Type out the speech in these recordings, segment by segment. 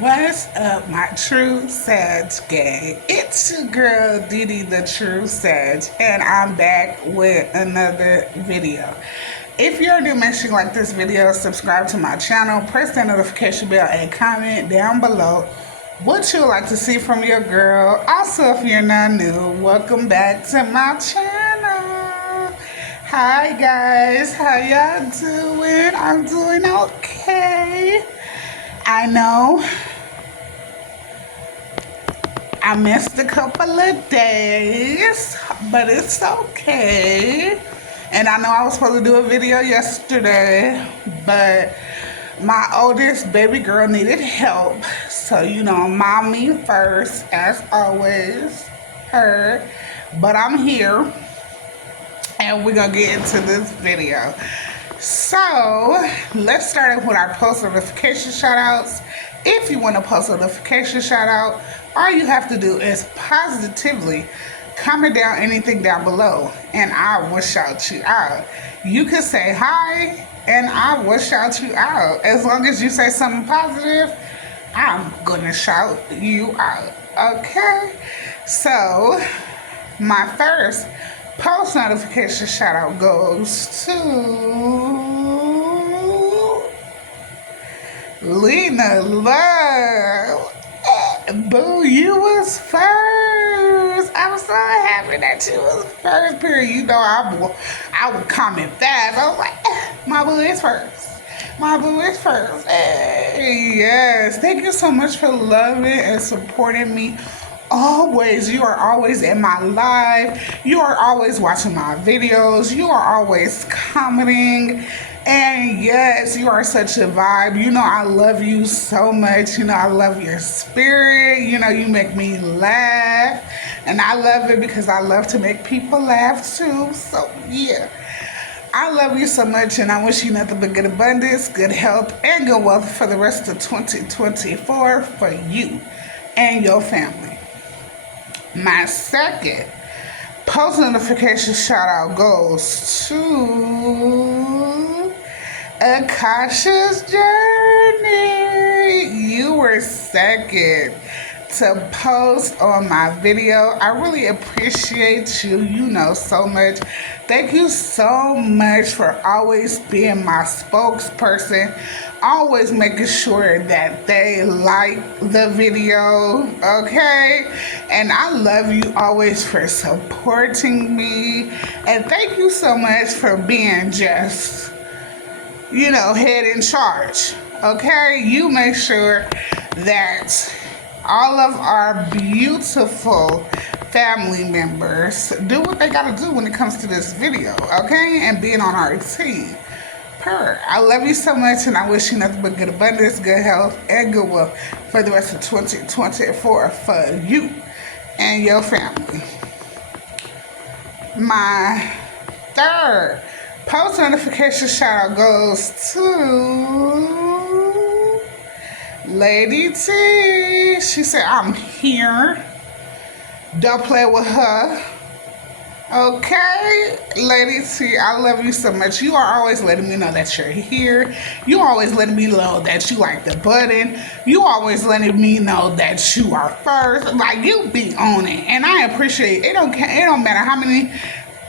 What's up, my True Sag gang? It's your girl Didi the True Sag, and I'm back with another video. If you're new, make sure you like this video, subscribe to my channel, press that notification bell, and comment down below what you'd like to see from your girl. Also, if you're not new, welcome back to my channel. Hi guys, how y'all doing? I'm doing okay. I know I missed a couple of days, but it's okay. And I know I was supposed to do a video yesterday, but my oldest baby girl needed help. So, mommy first, as always, her. But I'm here, and we're going to get into this video. So, let's start off with our post notification shout outs. If you want to post a notification shout out, all you have to do is positively comment down anything down below and I will shout you out. You can say hi and I will shout you out. As long as you say something positive, I'm gonna shout you out. Okay? So, my first post notification shout out goes to Lena Love. Boo, you was first. I'm so happy that you was first, period. I would comment fast. I was like, my boo is first. My boo is first. Hey, yes. Thank you so much for loving and supporting me. Always, you are always in my life. You are always watching my videos. You are always commenting. And yes, you are such a vibe. I love you so much. I love your spirit. You make me laugh. And I love it because I love to make people laugh too. So yeah, I love you so much. And I wish you nothing but good abundance, good health, and good wealth for the rest of 2024 for you and your family. My second post notification shout out goes to Akasha's Journey. You were second to post on my video. I really appreciate you, so much. Thank you so much for always being my spokesperson, always making sure that they like the video, okay? And I love you always for supporting me. And thank you so much for being just, head in charge, okay? You make sure that all of our beautiful family members do what they gotta do when it comes to this video, okay? And being on our team. I love you so much, and I wish you nothing but good abundance, good health, and good wealth for the rest of 2024 for you and your family. My third post notification shout out goes to Lady T. She said, I'm here. Don't play with her. Okay, Lady T, I love you so much. You are always letting me know that you're here. You always letting me know that you like the button. You always letting me know that you are first. Like, you be on it, and I appreciate it. It don't matter how many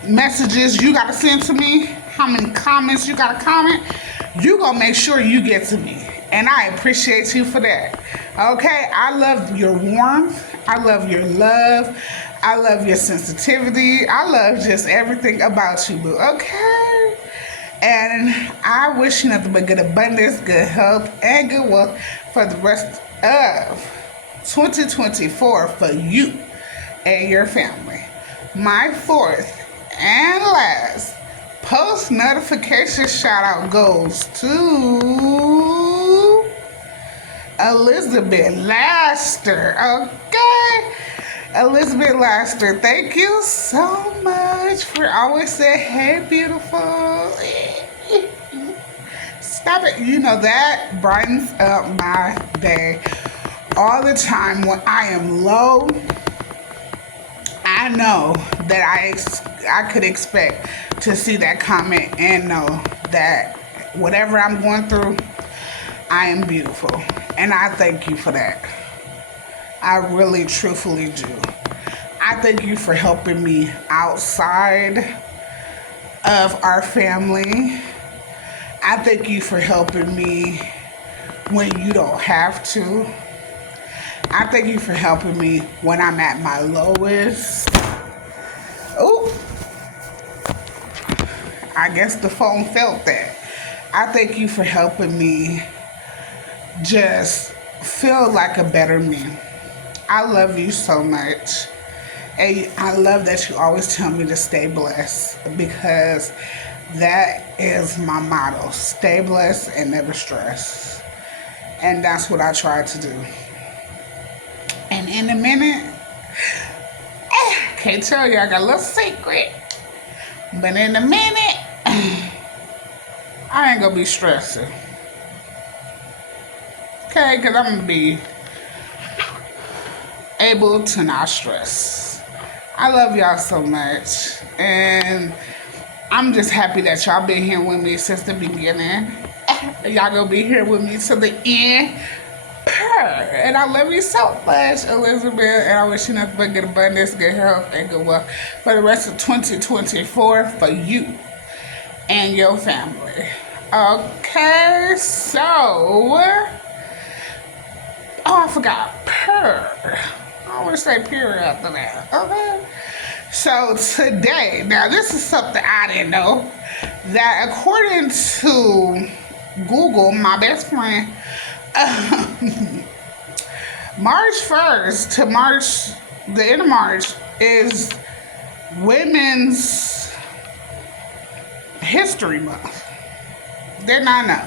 messages you gotta send to me, how many comments you gotta comment. You gonna make sure you get to me, and I appreciate you for that. Okay, I love your warmth. I love your love. I love your sensitivity. I love just everything about you, boo. Okay? And I wish you nothing but good abundance, good health, and good wealth for the rest of 2024 for you and your family. My fourth and last post notification shout out goes to Elizabeth Laster. Okay? Elizabeth Laster, thank you so much for always saying, hey, beautiful. Stop it. That brightens up my day all the time. When I am low, I know that I could expect to see that comment and know that whatever I'm going through, I am beautiful. And I thank you for that. I really, truthfully do. I thank you for helping me outside of our family. I thank you for helping me when you don't have to. I thank you for helping me when I'm at my lowest. Oh, I guess the phone felt that. I thank you for helping me just feel like a better me. I love you so much. And I love that you always tell me to stay blessed, because that is my motto. Stay blessed and never stress. And that's what I try to do. And in a minute, can't tell you, I got a little secret. But in a minute, I ain't gonna be stressing. Okay, because I'm gonna be able to not stress. I love y'all so much. And I'm just happy that y'all been here with me since the beginning. Y'all gonna be here with me to the end. And I love you so much, Elizabeth. And I wish you nothing but good abundance, good health, and good wealth for the rest of 2024 for you and your family. Okay, so I forgot. Purr. I always say purr after that. Okay. So today, now this is something I didn't know, that according to Google, my best friend, March 1st to the end of March is Women's History Month. Did not know.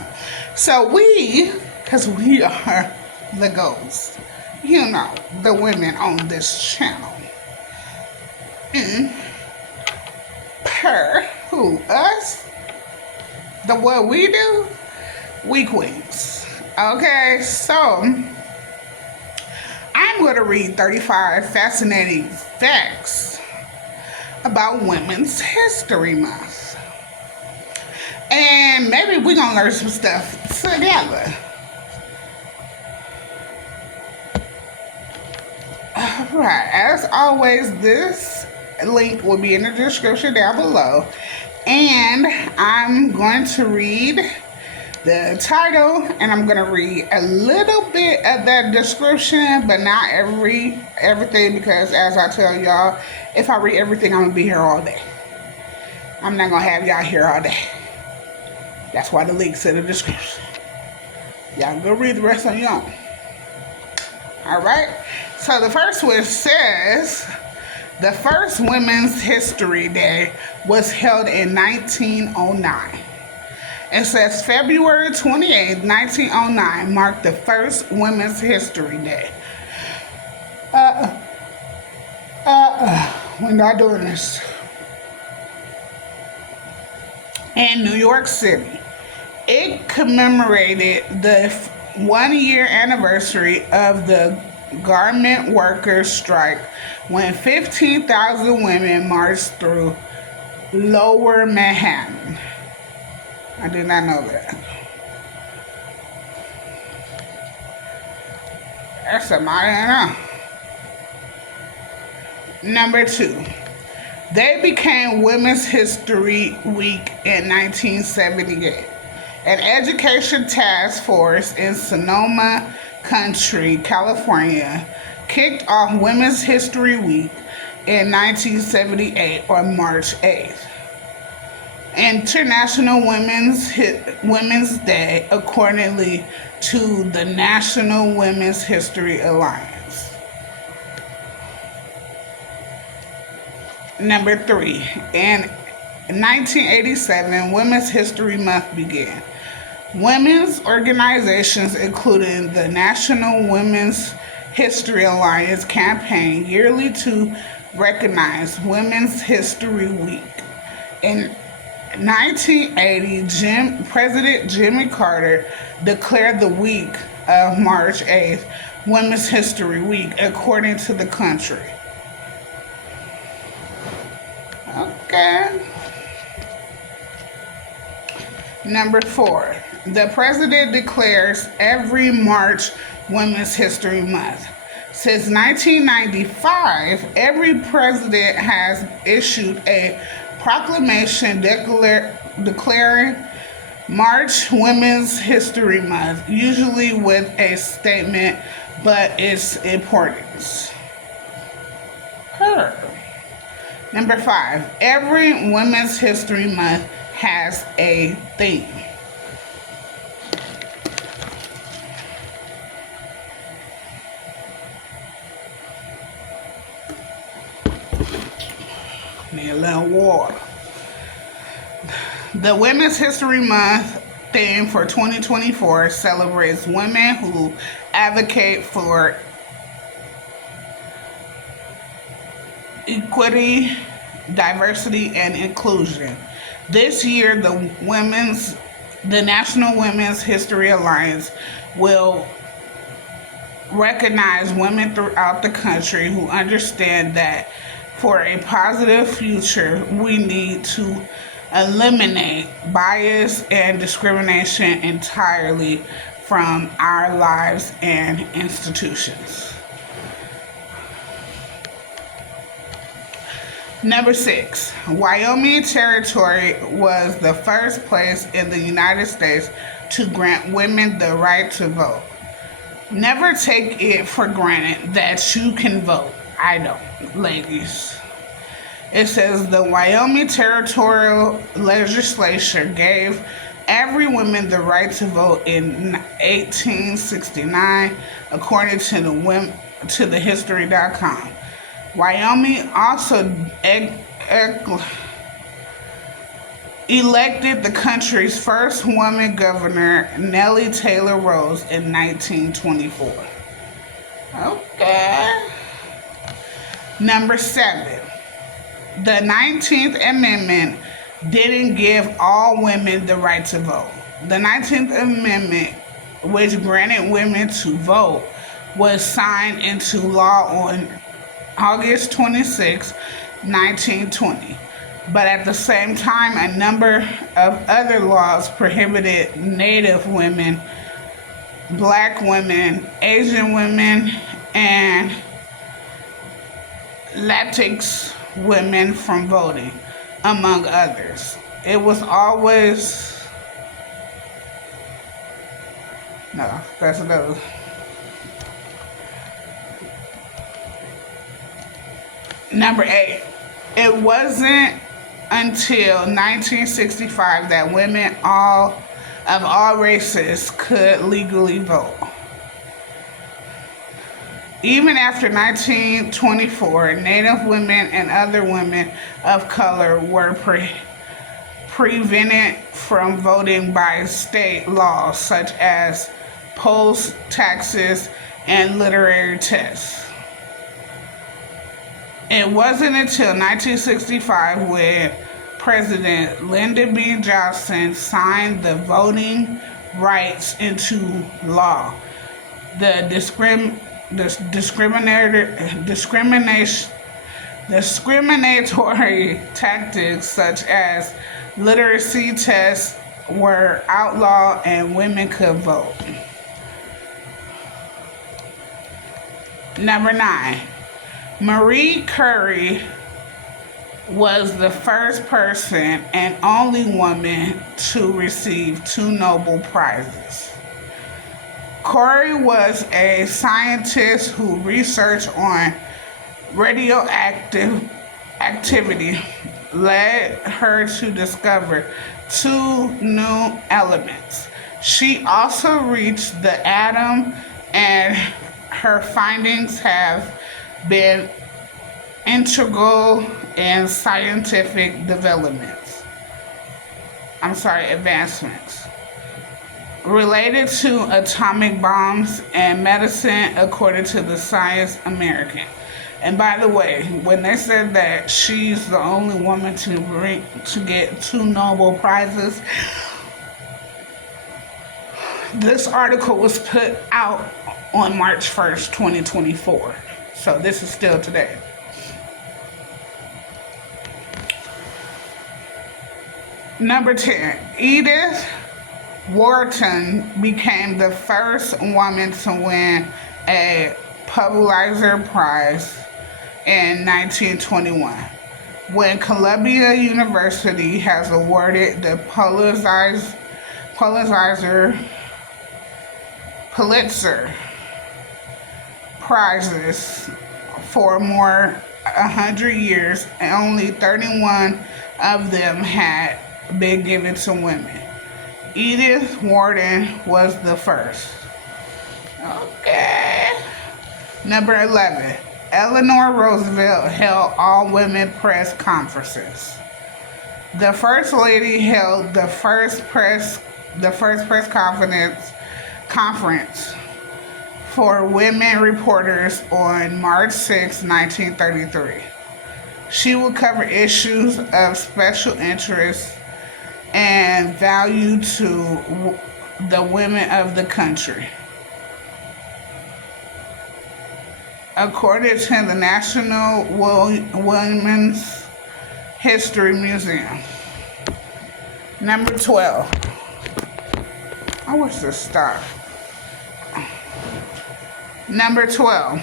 So because we are the ghosts, you know, the women on this channel. Per who? Us? The what we do? We queens. Okay, so I'm going to read 35 fascinating facts about Women's History Month. And maybe we're going to learn some stuff together. Alright, as always, this link will be in the description down below. And I'm going to read the title, and I'm going to read a little bit of that description, but not everything, because as I tell y'all, if I read everything, I'm going to be here all day. I'm not going to have y'all here all day. That's why the link's in the description. Y'all go read the rest on your own. Alright, so the first one says, the first Women's History Day was held in 1909. It says February 28, 1909 marked the first Women's History Day. We're not doing this. In New York City. It commemorated the 1-year anniversary of the garment workers' strike, when 15,000 women marched through Lower Manhattan. I did not know that. That's something I didn't know. Number 2. They became Women's History Week in 1978. An education task force in Sonoma County, California, kicked off Women's History Week in 1978 on March 8th. International Women's Day, accordingly to the National Women's History Alliance. Number 3. In 1987, Women's History Month began. Women's organizations, including the National Women's History Alliance, campaign yearly to recognize Women's History Week. In 1980, President Jimmy Carter declared the week of March 8th Women's History Week, according to the country. Okay. Number 4. The president declares every March Women's History Month. Since 1995, every president has issued a proclamation declaring March Women's History Month, usually with a statement but its importance. Her. Number 5. Every Women's History Month has a theme. Need a little water. The Women's History Month theme for 2024 celebrates women who advocate for equity, diversity, and inclusion. This year, the National Women's History Alliance will recognize women throughout the country who understand that for a positive future, we need to eliminate bias and discrimination entirely from our lives and institutions. Number 6, Wyoming Territory was the first place in the United States to grant women the right to vote. Never take it for granted that you can vote. I don't, ladies. It says the Wyoming Territorial Legislature gave every woman the right to vote in 1869, according to the History.com. Wyoming also elected the country's first woman governor, Nellie Taylor Rose, in 1924. Okay. Number 7. The 19th Amendment didn't give all women the right to vote. The 19th Amendment, which granted women to vote, was signed into law on August 26, 1920. But at the same time, a number of other laws prohibited Native women, Black women, Asian women, and Latinx women from voting, among others. It was always... No, that's another... Number 8, it wasn't until 1965 that women of all races could legally vote. Even after 1924, Native women and other women of color were prevented from voting by state laws such as polls taxes and literary tests. It wasn't until 1965 when President Lyndon B. Johnson signed the Voting Rights into law. The discriminatory tactics such as literacy tests were outlawed and women could vote. Number 9. Marie Curie was the first person and only woman to receive 2 Nobel Prizes. Curie was a scientist who researched on radioactive activity led her to discover 2 new elements. She also reached the atom, and her findings have been integral in scientific advancements related to atomic bombs and medicine, according to the Science American. And by the way, when they said that she's the only woman to get 2 Nobel Prizes, this article was put out on March 1st, 2024. So this is still today. Number 10, Edith Wharton became the first woman to win a Pulitzer Prize in 1921, when Columbia University has awarded the Pulitzer Prizes for more 100 years, and only 31 of them had been given to women. Edith Wharton was the first. Okay. Number 11. Eleanor Roosevelt held all-women press conferences. The First Lady held the first press conference for women reporters on March 6, 1933. She would cover issues of special interest and value to the women of the country. According to the National Women's History Museum. Number 12. I wish to stop. Number 12.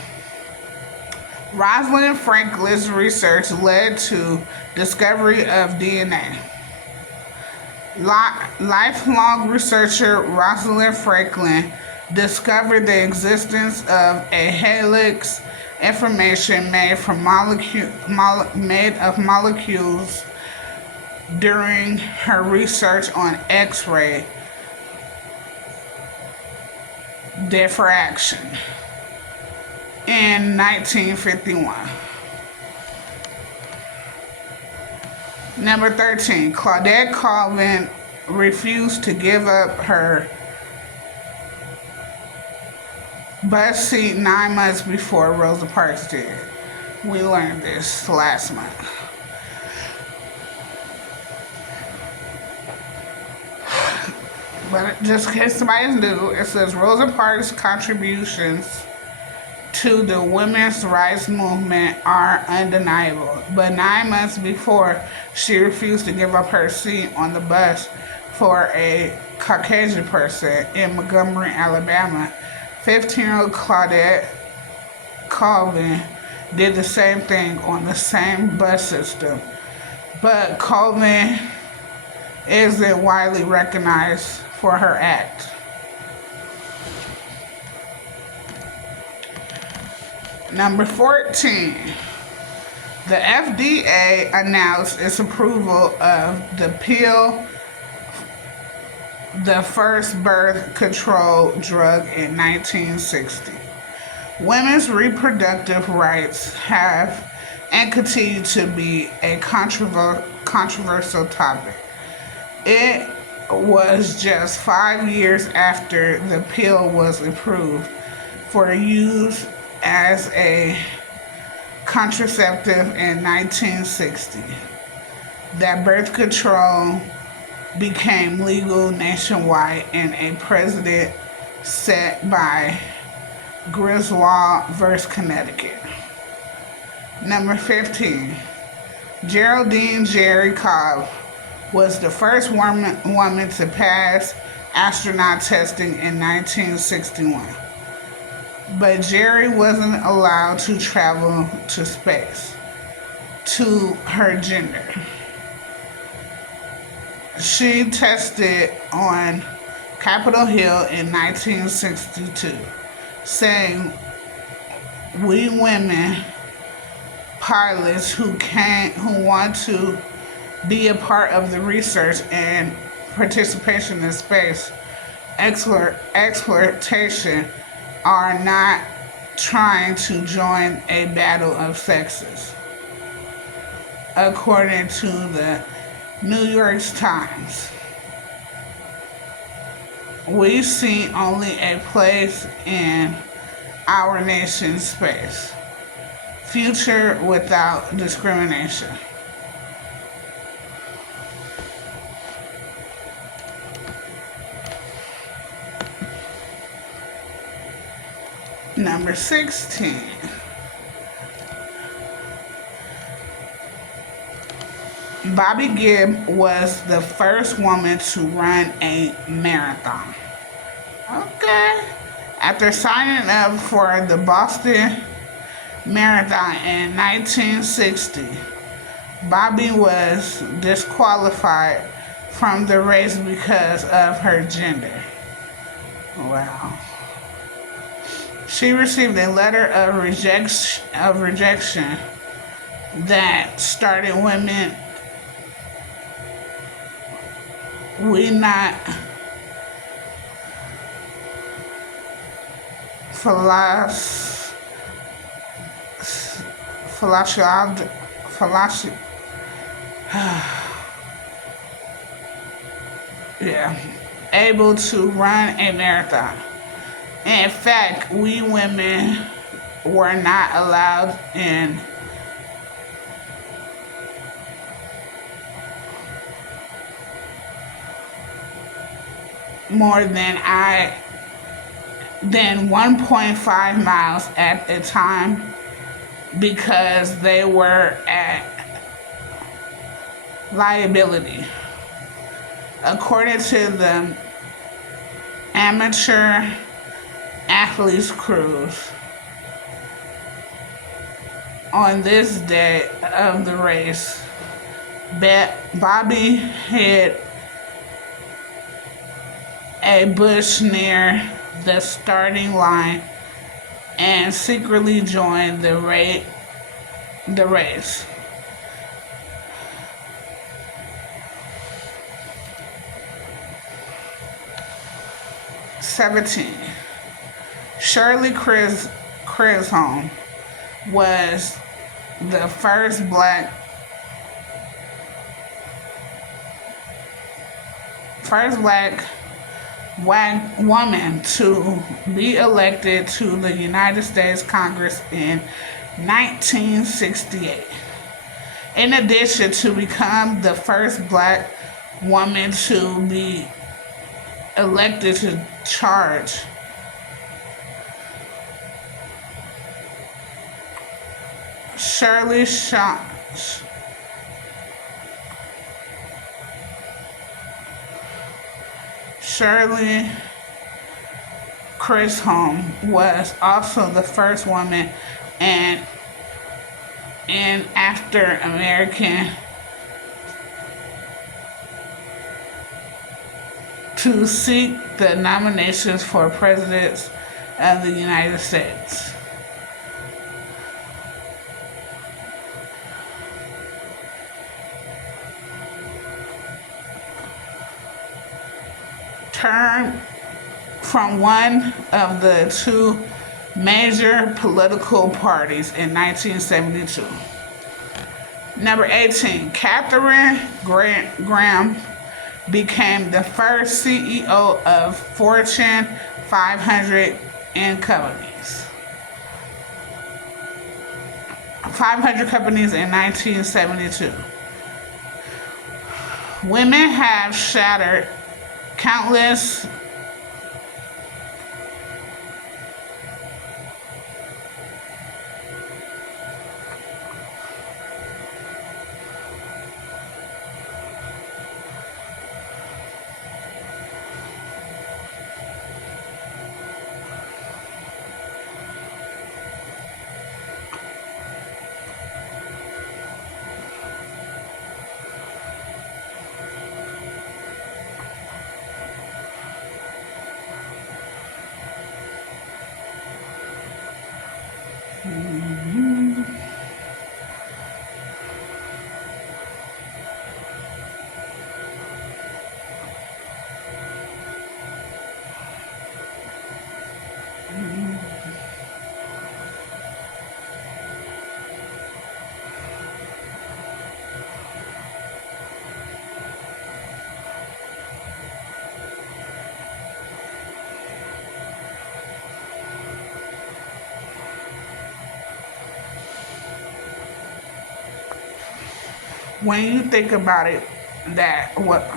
Rosalind Franklin's research led to discovery of DNA. Lifelong researcher Rosalind Franklin discovered the existence of a helix information made of molecules during her research on X-ray diffraction in 1951. Number 13. Claudette Colvin refused to give up her bus seat 9 months before Rosa Parks did. We learned this last month. But just in case somebody's new, it says Rosa Parks' contributions to the women's rights movement are undeniable. But 9 months before, she refused to give up her seat on the bus for a Caucasian person in Montgomery, Alabama. 15-year-old Claudette Colvin did the same thing on the same bus system, but Colvin isn't widely recognized for her act. Number 14. The FDA announced its approval of the pill, the first birth control drug, in 1960. Women's reproductive rights have and continue to be a controversial topic. It was just 5 years after the pill was approved for use as a contraceptive in 1960 that birth control became legal nationwide in a precedent set by Griswold v. Connecticut. Number 15. Geraldine Jerry Cobb was the first woman to pass astronaut testing in 1961. But Jerry wasn't allowed to travel to space to her gender. She tested on Capitol Hill in 1962, saying, "We women pilots who want to be a part of the research and participation in space exploitation are not trying to join a battle of sexes," according to the New York Times. We see only a place in our nation's space. Future without discrimination. Number 16. Bobby Gibb was the first woman to run a marathon. Okay. After signing up for the Boston Marathon in 1960, Bobby was disqualified from the race because of her gender. Wow. She received a letter of rejection that started women we not Falas, Falashi, yeah, able to run a marathon. In fact, we women were not allowed in more than 1.5 miles at a time because they were at liability. According to the amateur athletes cruise, on this day of the race, Bobby hit a bush near the starting line and secretly joined the race. '17. Shirley Chisholm was the first black woman to be elected to the United States Congress in 1968. In addition to become the first black woman to be elected to charge Shirley Chisholm was also the first woman and an African American to seek the nominations for president of the United States. Turned from one of the two major political parties in 1972. Number 18, Katharine Graham became the first CEO of Fortune 500 companies. 500 companies in 1972. Women have shattered countless when you think about it, that what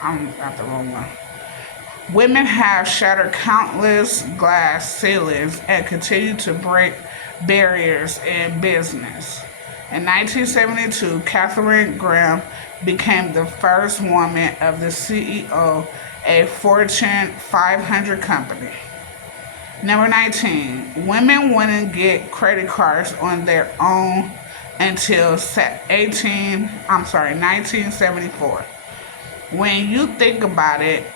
I'm at the wrong one. Women have shattered countless glass ceilings and continue to break barriers in business. In 1972, Katharine Graham became the first woman of the CEO, a Fortune 500 company. Number 19, women wouldn't get credit cards on their own until 1974. When you think about it,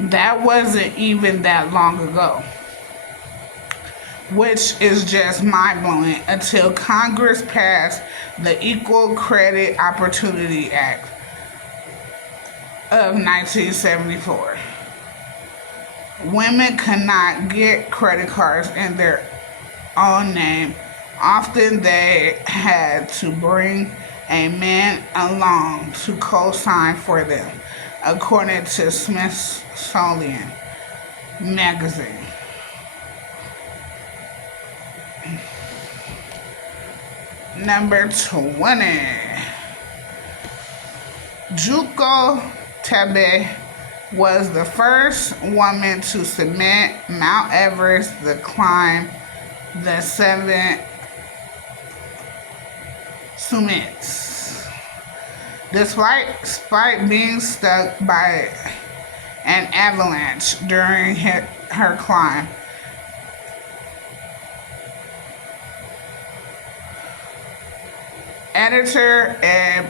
that wasn't even that long ago, which is just mind blowing until Congress passed the Equal Credit Opportunity Act of 1974. Women cannot get credit cards in their own name. Often they had to bring a man along to co-sign for them, according to Smithsonian Magazine. Number 20. Juko Tabe was the first woman to summit Mount Everest, the climb the 7 summits. Despite being struck by an avalanche during her climb, editor and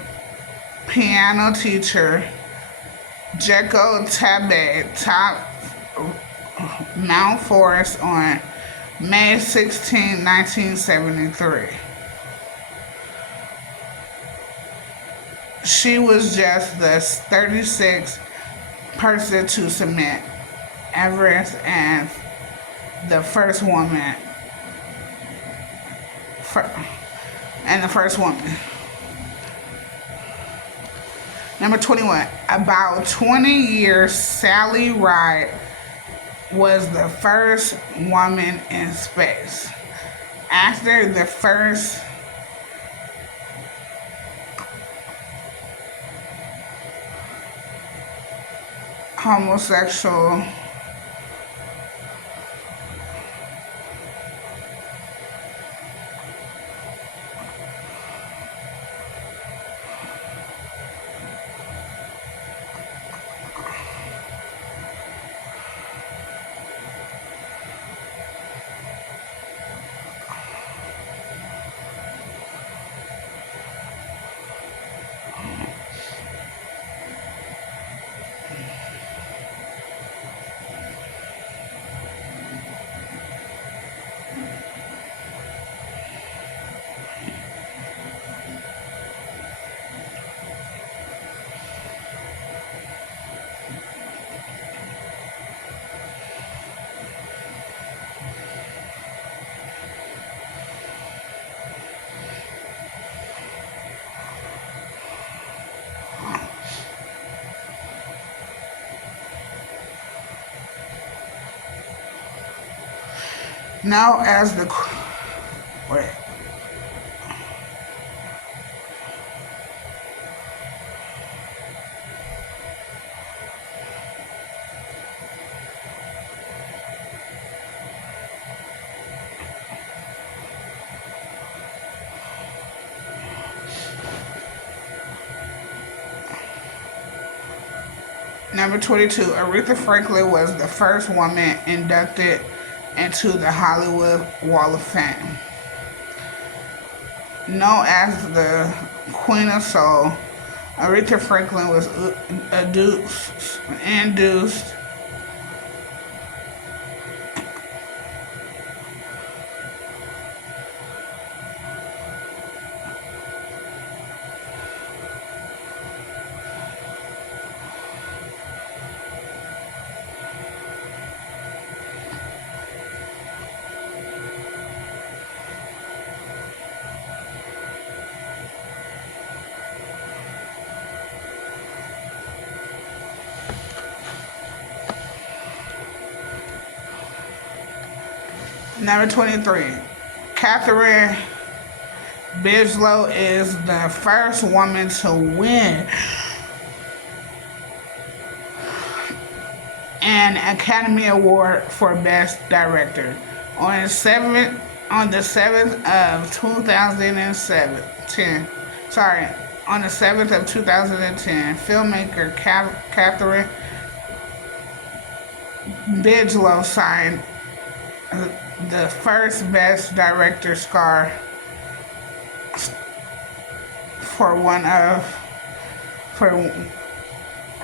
piano teacher Jeko Tabe topped Mount Forest on May 16, 1973. She was just the 36th person to summit Everest and the first woman. Number 21. About 20 years, Sally Ride was the first woman in space. After the first homosexual now as the wait. Number 22, Aretha Franklin was the first woman inducted into the Hollywood Wall of Fame. Known as the Queen of Soul, Aretha Franklin was induced Number 23, Catherine Bigelow is the first woman to win an Academy Award for Best Director. On On the 7th of 2007, sorry, on the 7th of 2010, filmmaker Catherine Bigelow signed the first Best Director Oscar for one of for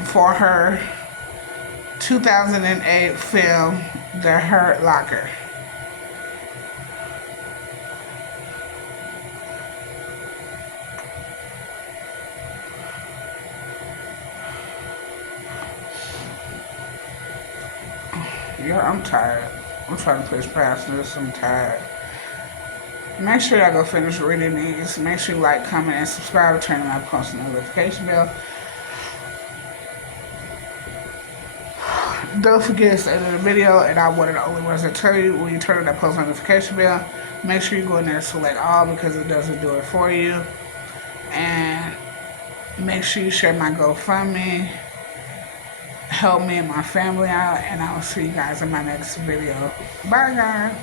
for her 2008 film The Hurt Locker. Yeah, I'm tired. I'm trying to push past this. I'm tired. Make sure y'all go finish reading these. Make sure you like, comment, and subscribe. Turn on my post notification bell. Don't forget it's the end of the video, and I'm one of the only ones that tell you when you turn on that post notification bell, make sure you go in there and select all because it doesn't do it for you. And make sure you share my GoFundMe. Help me and my family out, and I will see you guys in my next video. Bye, guys.